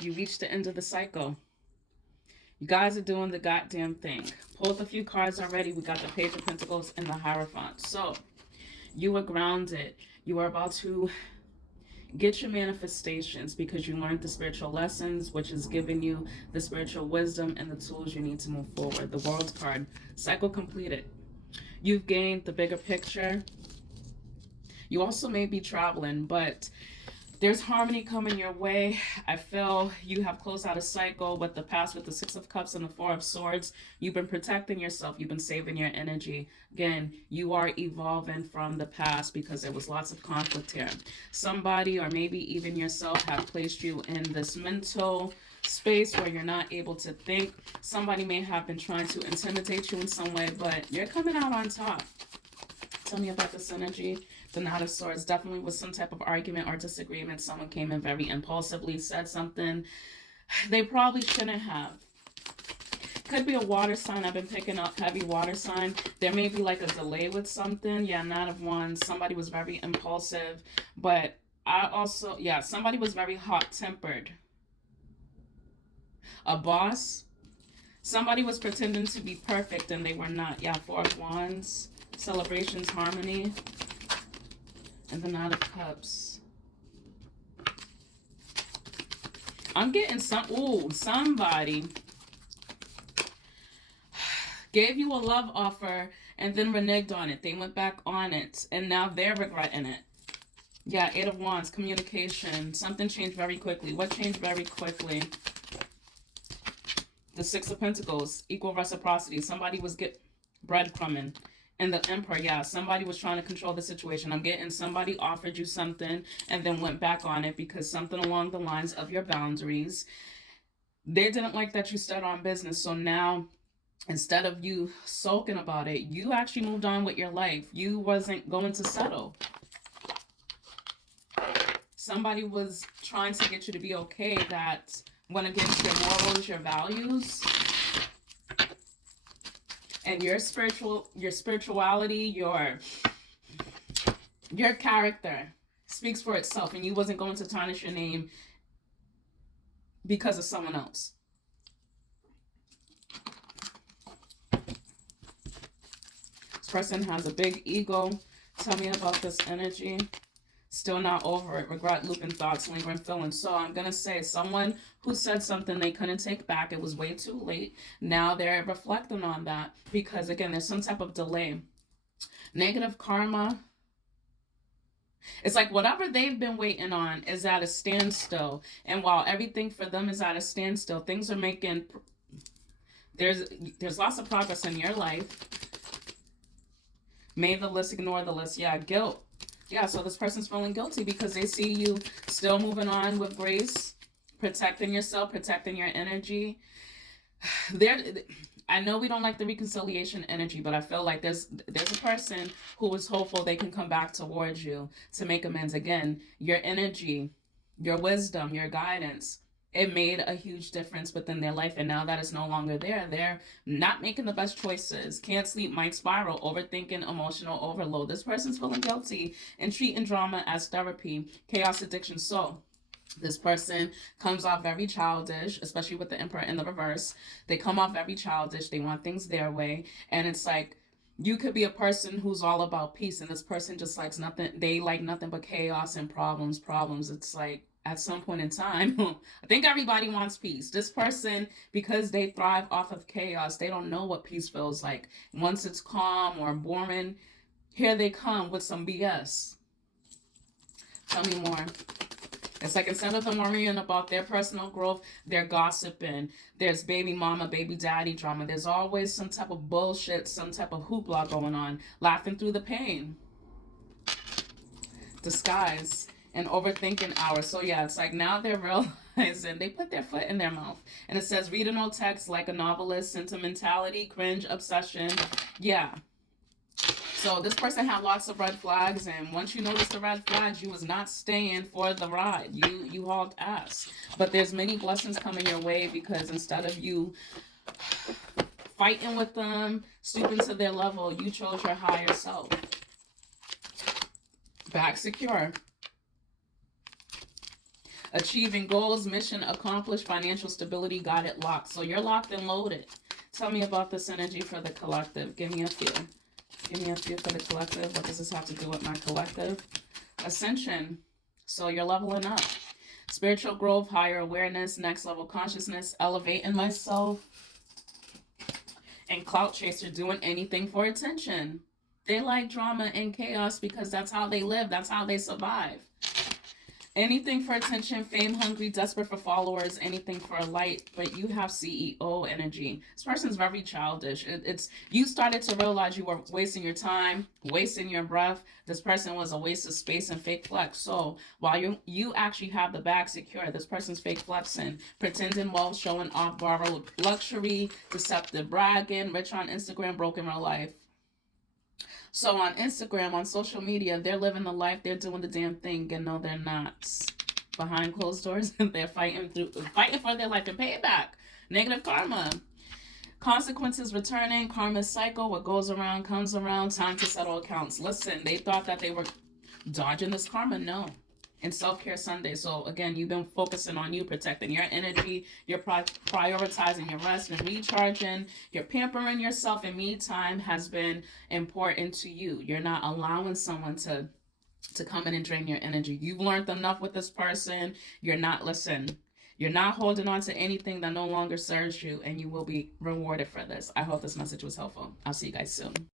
You reached the end of the cycle. You guys are doing the goddamn thing. Pulled a few cards already. We got the Page of Pentacles and the Hierophant. So, you were grounded. You are about to get your manifestations because you learned the spiritual lessons, which is giving you the spiritual wisdom and the tools you need to move forward. The World card, cycle completed. You've gained the bigger picture. You also may be traveling, but there's harmony coming your way. I feel you have closed out a cycle with the past, with the Six of Cups and the Four of Swords. You've been protecting yourself. You've been saving your energy. Again, you are evolving from the past because there was lots of conflict here. Somebody, or maybe even yourself, have placed you in this mental space where you're not able to think. Somebody may have been trying to intimidate you in some way, but you're coming out on top. Tell me about this energy. The Knight of Swords definitely was some type of argument or disagreement. Someone came in very impulsively, said something they probably shouldn't have. Could be a water sign. I've been picking up heavy water sign. There may be like a delay with something. Yeah, Knight of Wands. Somebody was very impulsive. But I also, yeah, somebody was very hot-tempered. A boss. Somebody was pretending to be perfect and they were not. Yeah, Four of Wands. Celebrations, harmony. And the Knight of Cups. I'm getting somebody gave you a love offer and then reneged on it. They went back on it and now they're regretting it. Yeah, Eight of Wands, communication. Something changed very quickly. What changed very quickly? The Six of Pentacles, equal reciprocity. Somebody was breadcrumbing. And the Emperor, yeah, somebody was trying to control the situation. I'm getting somebody offered you something and then went back on it because something along the lines of your boundaries. They didn't like that you stood on business. So now, instead of you sulking about it, you actually moved on with your life. You wasn't going to settle. Somebody was trying to get you to be okay that went against your morals, your values. And your spirituality, your character speaks for itself, and you wasn't going to tarnish your name because of someone else. This person has a big ego. Tell me about this energy. Still not over it. Regret, looping thoughts, lingering feelings. So I'm going to say someone who said something they couldn't take back. It was way too late. Now they're reflecting on that because, again, there's some type of delay. Negative karma. It's like whatever they've been waiting on is at a standstill. And while everything for them is at a standstill, things are making... There's lots of progress in your life. May the list ignore the list. Yeah, guilt. Yeah, so this person's feeling guilty because they see you still moving on with grace, protecting yourself, protecting your energy. I know we don't like the reconciliation energy, but I feel like there's a person who is hopeful they can come back towards you to make amends. Again, your energy, your wisdom, your guidance, it made a huge difference within their life, and now that it's no longer there, they're not making the best choices. Can't sleep, might spiral, overthinking, emotional overload. This person's feeling guilty and treating drama as therapy, chaos addiction. So this person comes off very childish, especially with the Emperor in the reverse. They come off very childish. They want things their way, and it's like you could be a person who's all about peace, and this person just likes nothing. They like nothing but chaos and problems. It's like, at some point in time, I think everybody wants peace. This person, because they thrive off of chaos, they don't know what peace feels like. Once it's calm or boring, here they come with some BS. Tell me more. It's like instead of them worrying about their personal growth, they're gossiping. There's baby mama, baby daddy drama. There's always some type of bullshit, some type of hoopla going on. Laughing through the pain. Disguise. And overthinking hours. So yeah, it's like now they're realizing they put their foot in their mouth. And it says reading no text like a novelist, sentimentality, cringe, obsession. Yeah. So this person had lots of red flags, and once you notice the red flags, you was not staying for the ride. You hauled ass. But there's many blessings coming your way because instead of you fighting with them, stooping to their level, you chose your higher self. Back secure. Achieving goals, mission accomplished, financial stability, got it locked. So you're locked and loaded. Tell me about this energy for the collective. Give me a feel. Give me a feel for the collective. What does this have to do with my collective? Ascension. So you're leveling up. Spiritual growth, higher awareness, next level consciousness, elevating myself. And clout chaser, doing anything for attention. They like drama and chaos because that's how they live. That's how they survive. Anything for attention, fame hungry, desperate for followers, anything for a light, but you have CEO energy. This person's very childish. It's you started to realize you were wasting your time, wasting your breath. This person was a waste of space and fake flex. So while you actually have the bag secure, this person's fake flexing, pretending wealth, showing off, borrowed luxury, deceptive bragging, rich on Instagram, broke in real life. So on Instagram, on social media, they're living the life, they're doing the damn thing, and no, they're not. Behind closed doors, they're fighting for their life and pay it back. Negative karma. Consequences returning, karma cycle, what goes around comes around, time to settle accounts. Listen, they thought that they were dodging this karma. No. And self-care Sunday. So again, you've been focusing on you, protecting your energy. You're prioritizing your rest and recharging. You're pampering yourself, and me time has been important to you. You're not allowing someone to come in and drain your energy. You've learned enough with this person. You're not holding on to anything that no longer serves you, and you will be rewarded for this. I hope this message was helpful. I'll see you guys soon.